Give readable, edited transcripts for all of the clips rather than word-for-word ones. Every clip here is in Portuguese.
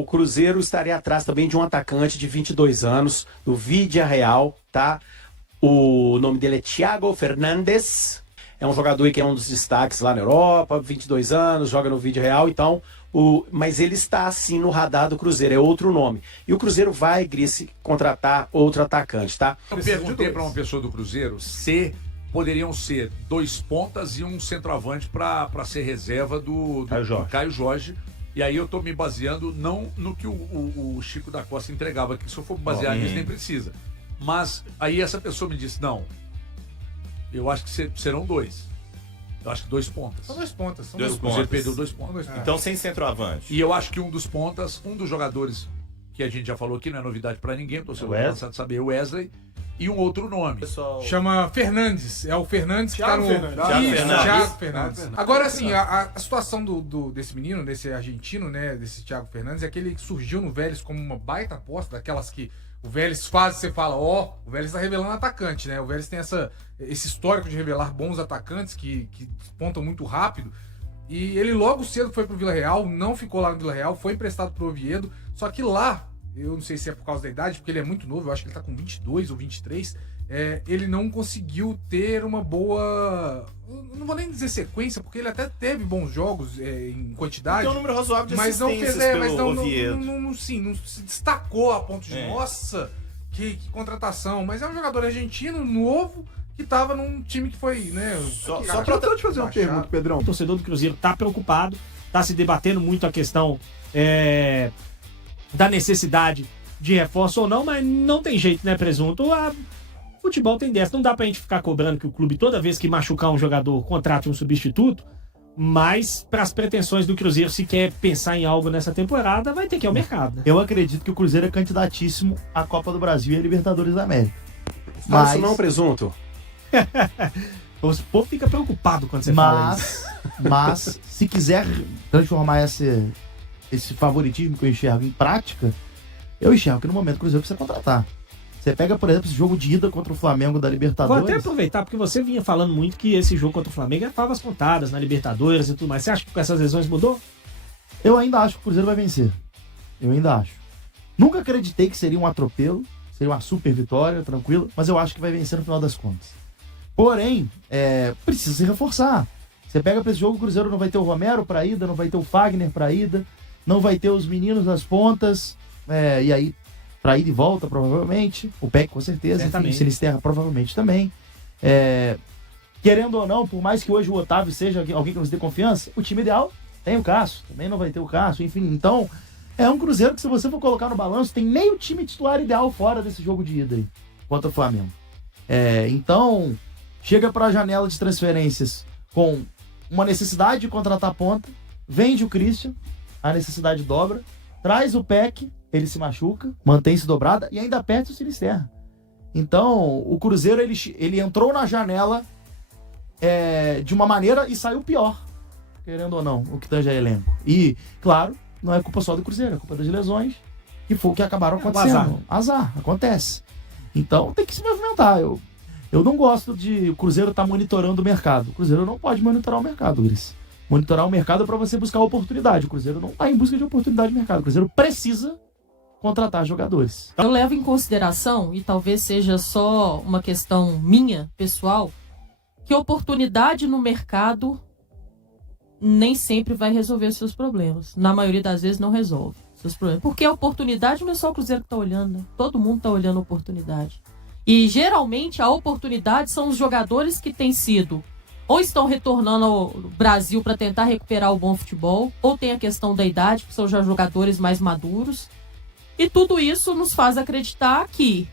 o Cruzeiro estaria atrás também de um atacante de 22 anos, do Villarreal, tá? O nome dele é Thiago Fernandes. É um jogador que é um dos destaques lá na Europa, 22 anos, joga no Villarreal, então... mas ele está assim no radar do Cruzeiro, é outro nome. E o Cruzeiro vai, Grice, contratar outro atacante, tá? Eu perguntei para uma pessoa do Cruzeiro se poderiam ser 2 pontas e um centroavante para ser reserva do Caio Jorge. E aí eu tô me baseando não no que o Chico da Costa entregava, que se eu for basear nisso nem precisa. Mas aí essa pessoa me disse, não, eu acho que serão 2. Eu acho que 2 pontas. São 2 pontas. O Cruzeiro perdeu 2 pontas. Então sem centroavante. E eu acho que um dos pontas, um dos jogadores que a gente já falou aqui, não é novidade para ninguém, tô cansado de saber, o Wesley, e um outro nome. Pessoal... Chama Fernandes. É o Fernandes que tá no... Thiago Fernandes. Agora, assim, a situação desse menino, desse argentino, né, desse Thiago Fernandes, é que ele surgiu no Vélez como uma baita aposta, daquelas que o Vélez faz, você fala, o Vélez tá revelando atacante, né? O Vélez tem esse histórico de revelar bons atacantes que despontam muito rápido. E ele logo cedo foi pro Villarreal, não ficou lá no Villarreal, foi emprestado pro Oviedo, só que lá, eu não sei se é por causa da idade, porque ele é muito novo, eu acho que ele tá com 22 ou 23, ele não conseguiu ter uma boa... Não vou nem dizer sequência, porque ele até teve bons jogos em quantidade. Tem um número razoável de mas não assistências fez, pelo não Oviedo. se destacou a ponto de, nossa, que contratação. Mas é um jogador argentino, novo, que tava num time que foi, né... Só pra te fazer uma pergunta, Pedrão. O torcedor do Cruzeiro tá preocupado, tá se debatendo muito a questão da necessidade de reforço ou não, mas não tem jeito, né, Presunto? Futebol tem dessa. Não dá pra gente ficar cobrando que o clube, toda vez que machucar um jogador, contrate um substituto, mas para as pretensões do Cruzeiro, se quer pensar em algo nessa temporada, vai ter que ir ao mercado, né? Eu acredito que o Cruzeiro é candidatíssimo à Copa do Brasil e à Libertadores da América. Fala isso não, Presunto. O povo fica preocupado quando você fala isso. Mas, se quiser transformar esse favoritismo que eu enxergo em prática, eu enxergo que no momento o Cruzeiro precisa contratar. Você pega, por exemplo, esse jogo de ida contra o Flamengo da Libertadores. Vou até aproveitar, porque você vinha falando muito que esse jogo contra o Flamengo é favas contadas na Libertadores e tudo mais. Você acha que com essas lesões mudou? Eu ainda acho que o Cruzeiro vai vencer. Eu ainda acho. Nunca acreditei que seria um atropelo, seria uma super vitória, tranquilo, mas eu acho que vai vencer no final das contas. Porém, precisa se reforçar. Você pega pra esse jogo, o Cruzeiro não vai ter o Romero pra ida, não vai ter o Fagner pra ida, não vai ter os meninos nas pontas, e aí pra ida e volta, provavelmente. O PEC, com certeza. Enfim, o Sinisterra, provavelmente também. Querendo ou não, por mais que hoje o Otávio seja alguém que nos dê confiança, o time ideal tem o Cássio. Também não vai ter o Cássio. Enfim, então, é um Cruzeiro que, se você for colocar no balanço, tem meio time titular ideal fora desse jogo de ida aí, contra o Flamengo. Então, chega pra janela de transferências com uma necessidade de contratar ponta, vende o Christian, a necessidade dobra, traz o PEC, ele se machuca, mantém-se dobrada e ainda perde o Sinisterra. Então, o Cruzeiro, ele entrou na janela de uma maneira e saiu pior, querendo ou não, o que tange a elenco. E, claro, não é culpa só do Cruzeiro, é culpa das lesões, que foi o que acabaram acontecendo. Azar, acontece. Então, tem que se movimentar. Eu não gosto de o Cruzeiro estar monitorando o mercado. O Cruzeiro não pode monitorar o mercado, Gris. Monitorar o mercado é para você buscar oportunidade. O Cruzeiro não está em busca de oportunidade de mercado. O Cruzeiro precisa contratar jogadores. Eu levo em consideração, e talvez seja só uma questão minha, pessoal, que oportunidade no mercado nem sempre vai resolver os seus problemas. Na maioria das vezes não resolve seus problemas. Porque a oportunidade não é só o Cruzeiro que está olhando, né? Todo mundo está olhando a oportunidade. E geralmente a oportunidade são os jogadores que têm sido ou estão retornando ao Brasil para tentar recuperar o bom futebol, ou tem a questão da idade, que são já jogadores mais maduros. E tudo isso nos faz acreditar que,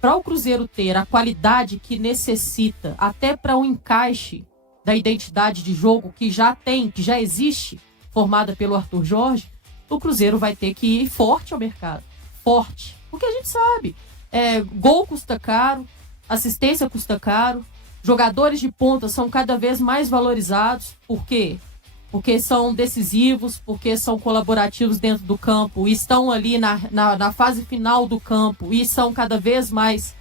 para o Cruzeiro ter a qualidade que necessita, até para o encaixe da identidade de jogo que já tem, que já existe, formada pelo Arthur Jorge, o Cruzeiro vai ter que ir forte ao mercado. Forte. Porque a gente sabe, gol custa caro, assistência custa caro, jogadores de ponta são cada vez mais valorizados. Por quê? Porque são decisivos, porque são colaborativos dentro do campo, e estão ali na fase final do campo e são cada vez mais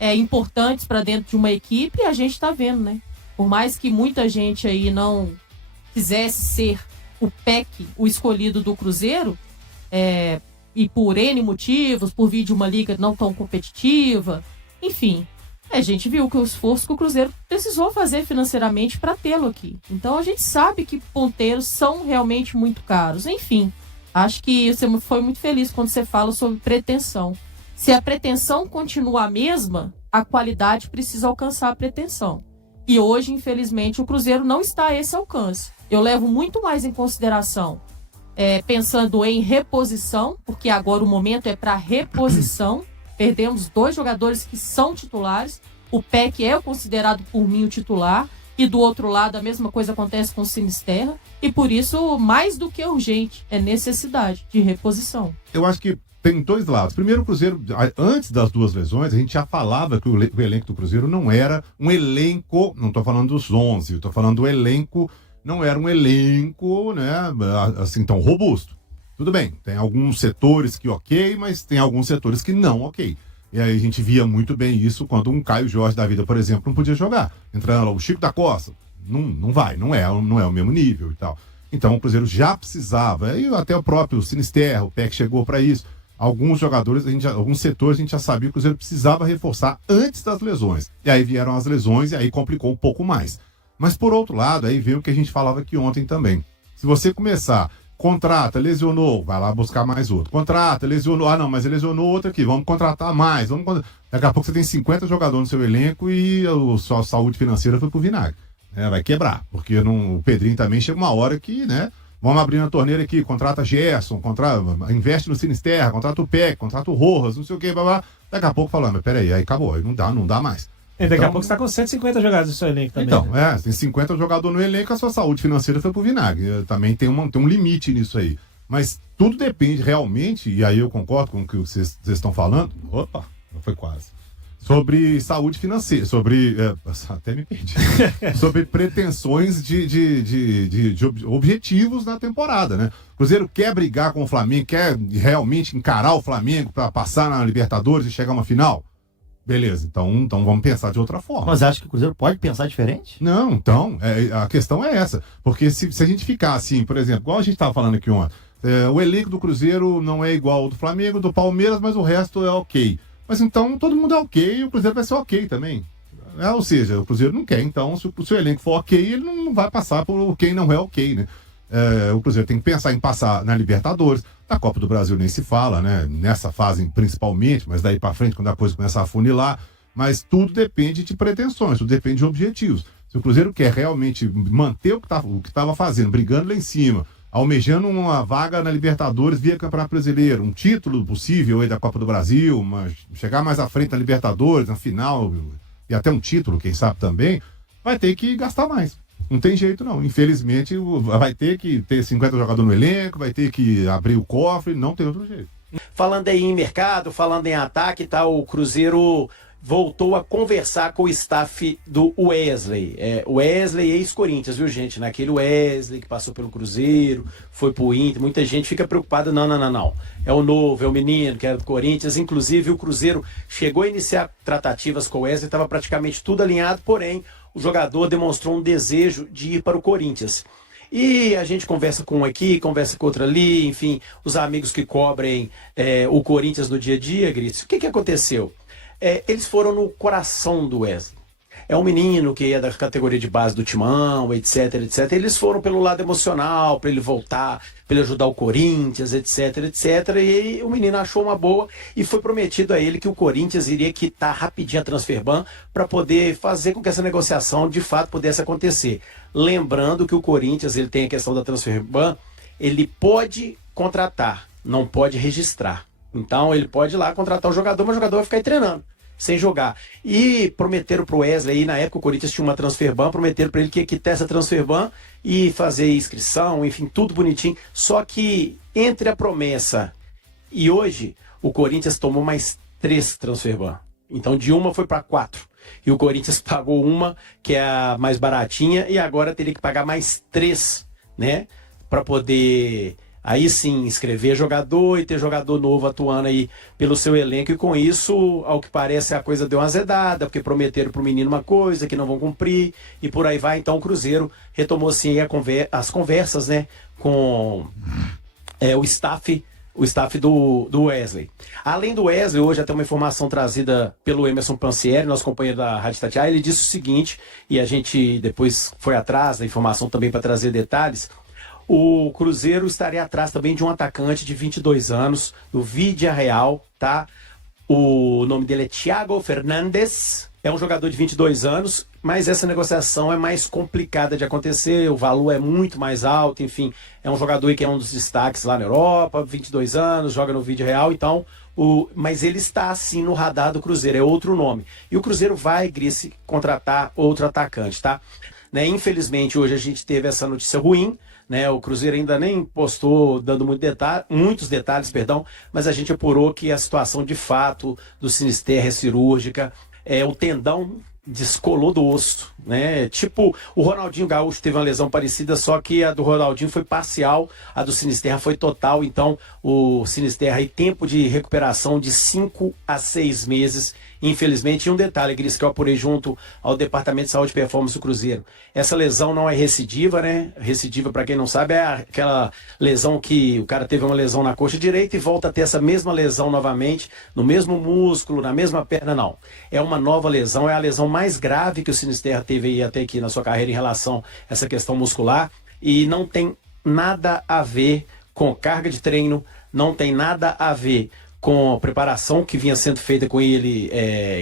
importantes para dentro de uma equipe, e a gente está vendo, né? Por mais que muita gente aí não quisesse ser o PEC, o escolhido do Cruzeiro, e por N motivos, por vir de uma liga não tão competitiva, enfim, a gente viu que o esforço que o Cruzeiro precisou fazer financeiramente para tê-lo aqui. Então a gente sabe que ponteiros são realmente muito caros. Enfim, acho que você foi muito feliz quando você fala sobre pretensão. Se a pretensão continua a mesma, a qualidade precisa alcançar a pretensão. E hoje, infelizmente, o Cruzeiro não está a esse alcance. Eu levo muito mais em consideração, pensando em reposição, porque agora o momento é para reposição. Perdemos 2 jogadores que são titulares. O Peck é considerado por mim o titular. E do outro lado, a mesma coisa acontece com o Sinisterra. E por isso, mais do que urgente, é necessidade de reposição. Eu acho que tem 2 lados. Primeiro, o Cruzeiro, antes das 2 lesões, a gente já falava que o elenco do Cruzeiro não era um elenco, não estou falando dos 11, estou falando do elenco, não era um elenco, né, assim, tão robusto. Tudo bem, tem alguns setores que ok, mas tem alguns setores que não ok. E aí a gente via muito bem isso quando um Caio Jorge da vida, por exemplo, não podia jogar. Entrando lá o Chico da Costa, não vai, não é o mesmo nível e tal. Então o Cruzeiro já precisava, e até o próprio Sinisterra, o PEC chegou para isso. Alguns jogadores, alguns setores a gente já sabia que o Cruzeiro precisava reforçar antes das lesões. E aí vieram as lesões e aí complicou um pouco mais. Mas por outro lado, aí veio o que a gente falava aqui ontem também. Se você começar... Contrata, lesionou, vai lá buscar mais outro. Contrata, lesionou, mas ele lesionou outro aqui, vamos contratar mais. Daqui a pouco você tem 50 jogadores no seu elenco e a sua saúde financeira foi pro vinagre. Vai quebrar, porque o Pedrinho também chega uma hora que, né, vamos abrir a torneira aqui, contrata Gerson, investe no Sinisterra, contrata o Peck, contrata o Rojas, não sei o que, blá, blá. Daqui a pouco falando, mas peraí, aí acabou, aí não dá mais. Daqui a pouco você tá com 150 jogadores no seu elenco também. Então, tem 50 jogadores no elenco, a sua saúde financeira foi pro vinagre. Também tem um limite nisso aí. Mas tudo depende realmente, e aí eu concordo com o que vocês estão falando. Opa, foi quase. Sobre saúde financeira, até me perdi. Sobre pretensões de objetivos na temporada, né? O Cruzeiro quer brigar com o Flamengo, quer realmente encarar o Flamengo para passar na Libertadores e chegar a uma final? Beleza, então vamos pensar de outra forma. Mas acha que o Cruzeiro pode pensar diferente? Não, então, a questão é essa. Porque se a gente ficar assim, por exemplo, igual a gente estava falando aqui ontem, o elenco do Cruzeiro não é igual ao do Flamengo, do Palmeiras, mas o resto é ok. Mas então todo mundo é ok e o Cruzeiro vai ser ok também. Ou seja, o Cruzeiro não quer, então se o seu elenco for ok, ele não vai passar por quem não é ok, né? O Cruzeiro tem que pensar em passar na Libertadores. Na Copa do Brasil nem se fala, né? Nessa fase principalmente, mas daí pra frente, quando a coisa começa a afunilar. Mas tudo depende de pretensões, tudo depende de objetivos. Se o Cruzeiro quer realmente manter o que estava fazendo, brigando lá em cima, almejando uma vaga na Libertadores via Campeonato Brasileiro, um título possível aí da Copa do Brasil, chegar mais à frente na Libertadores, na final, e até um título, quem sabe também, vai ter que gastar mais. Não tem jeito não, infelizmente vai ter que ter 50 jogadores no elenco, vai ter que abrir o cofre, não tem outro jeito. Falando aí em mercado, falando em ataque, tá, o Cruzeiro voltou a conversar com o staff do Wesley. Wesley ex-Corinthians, viu gente? Naquele Wesley que passou pelo Cruzeiro, foi pro Inter, muita gente fica preocupada, não. É o novo, é o menino que era do Corinthians, inclusive o Cruzeiro chegou a iniciar tratativas com o Wesley, estava praticamente tudo alinhado, porém o jogador demonstrou um desejo de ir para o Corinthians. E a gente conversa com um aqui, conversa com outro ali, enfim, os amigos que cobrem o Corinthians no dia a dia, Gris. O que aconteceu? Eles foram no coração do Wesley. É um menino que é da categoria de base do Timão, etc. Eles foram pelo lado emocional, para ele voltar, para ele ajudar o Corinthians, etc. E o menino achou uma boa e foi prometido a ele que o Corinthians iria quitar rapidinho a transferban para poder fazer com que essa negociação de fato pudesse acontecer. Lembrando que o Corinthians, ele tem a questão da transferban, ele pode contratar, não pode registrar. Então ele pode ir lá contratar o jogador, mas o jogador vai ficar aí treinando, sem jogar. E prometeram pro Wesley, aí na época o Corinthians tinha uma transferban, prometeram para ele que ia quitar essa transferban e fazer inscrição, enfim, tudo bonitinho. Só que entre a promessa e hoje, o Corinthians tomou mais 3 transferban. Então de uma foi para 4. E o Corinthians pagou uma, que é a mais baratinha, e agora teria que pagar mais 3, né? Para poder... aí sim, inscrever jogador e ter jogador novo atuando aí pelo seu elenco. E com isso, ao que parece, a coisa deu uma azedada, porque prometeram pro menino uma coisa que não vão cumprir, e por aí vai. Então o Cruzeiro retomou sim as conversas, né, com o staff o staff do Wesley. Além do Wesley, hoje até uma informação trazida pelo Emerson Pansieri, nosso companheiro da Rádio Tatiaia, ele disse o seguinte, e a gente depois foi atrás da informação também para trazer detalhes, o Cruzeiro estaria atrás também de um atacante de 22 anos, do Vídea Real, tá? O nome dele é Thiago Fernandes, é um jogador de 22 anos, mas essa negociação é mais complicada de acontecer, o valor é muito mais alto, enfim, é um jogador que é um dos destaques lá na Europa, 22 anos, joga no Vídea Real, então, mas ele está assim no radar do Cruzeiro, é outro nome. E o Cruzeiro vai, Grice, contratar outro atacante, tá? Né, infelizmente, hoje a gente teve essa notícia ruim, né, o Cruzeiro ainda nem postou dando muitos detalhes, mas a gente apurou que a situação de fato do Sinisterra é cirúrgica, o tendão descolou do osso, né? Tipo, o Ronaldinho Gaúcho teve uma lesão parecida, só que a do Ronaldinho foi parcial, a do Sinisterra foi total, então o Sinisterra aí tempo de recuperação de 5 a 6 meses, infelizmente. E um detalhe, Gris, que eu apurei junto ao Departamento de Saúde e Performance do Cruzeiro. Essa lesão não é recidiva, né? Recidiva, para quem não sabe, é aquela lesão que o cara teve uma lesão na coxa direita e volta a ter essa mesma lesão novamente, no mesmo músculo, na mesma perna, não. É uma nova lesão, é a lesão mais grave que o Sinisterra teve aí até aqui na sua carreira em relação a essa questão muscular, e não tem nada a ver com carga de treino, não tem nada a ver com a preparação que vinha sendo feita com ele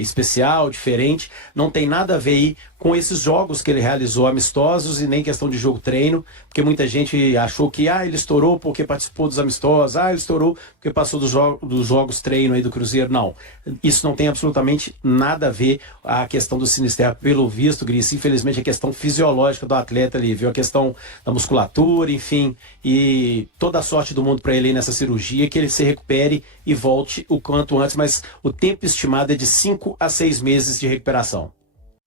especial, diferente, não tem nada a ver aí com esses jogos que ele realizou amistosos e nem questão de jogo-treino, porque muita gente achou que ele estourou porque participou dos amistosos, ele estourou porque passou dos jogos-treino aí do Cruzeiro. Não, isso não tem absolutamente nada a ver a questão do Sinisterra, pelo visto, Gris, infelizmente a questão fisiológica do atleta ali, viu? A questão da musculatura, enfim, e toda a sorte do mundo para ele aí nessa cirurgia, que ele se recupere e volte o quanto antes, mas o tempo estimado é de 5 a 6 meses de recuperação.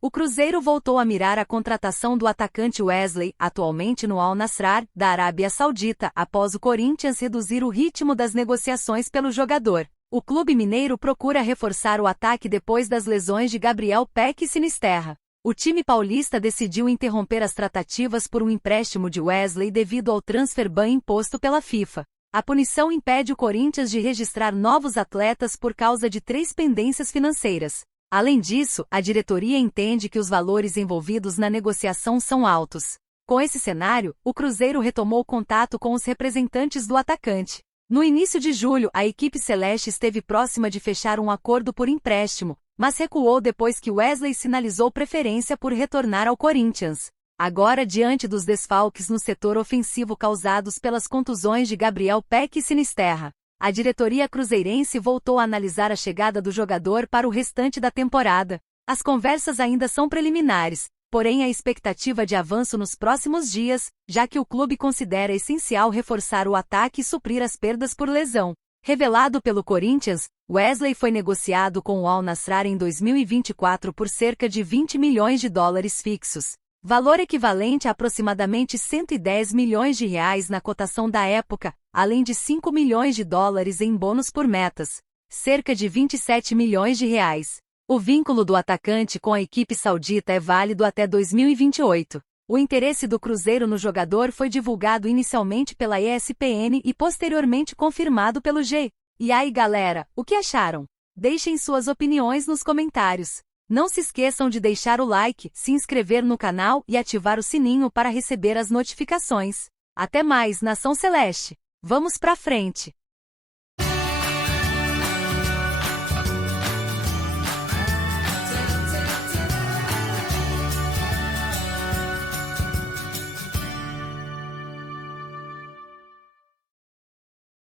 O Cruzeiro voltou a mirar a contratação do atacante Wesley, atualmente no Al Nassr, da Arábia Saudita, após o Corinthians reduzir o ritmo das negociações pelo jogador. O clube mineiro procura reforçar o ataque depois das lesões de Gabriel Peck e Sinisterra. O time paulista decidiu interromper as tratativas por um empréstimo de Wesley devido ao transfer ban imposto pela FIFA. A punição impede o Corinthians de registrar novos atletas por causa de 3 pendências financeiras. Além disso, a diretoria entende que os valores envolvidos na negociação são altos. Com esse cenário, o Cruzeiro retomou contato com os representantes do atacante. No início de julho, a equipe celeste esteve próxima de fechar um acordo por empréstimo, mas recuou depois que Wesley sinalizou preferência por retornar ao Corinthians. Agora, diante dos desfalques no setor ofensivo causados pelas contusões de Gabriel Peck e Sinisterra, a diretoria cruzeirense voltou a analisar a chegada do jogador para o restante da temporada. As conversas ainda são preliminares, porém a expectativa de avanço nos próximos dias, já que o clube considera essencial reforçar o ataque e suprir as perdas por lesão. Revelado pelo Corinthians, Wesley foi negociado com o Al Nassr em 2024 por cerca de 20 milhões de dólares fixos. Valor equivalente a aproximadamente 110 milhões de reais na cotação da época, além de 5 milhões de dólares em bônus por metas, cerca de 27 milhões de reais. O vínculo do atacante com a equipe saudita é válido até 2028. O interesse do Cruzeiro no jogador foi divulgado inicialmente pela ESPN e posteriormente confirmado pelo G. E aí, galera, o que acharam? Deixem suas opiniões nos comentários. Não se esqueçam de deixar o like, se inscrever no canal e ativar o sininho para receber as notificações. Até mais, Nação Celeste! Vamos pra frente!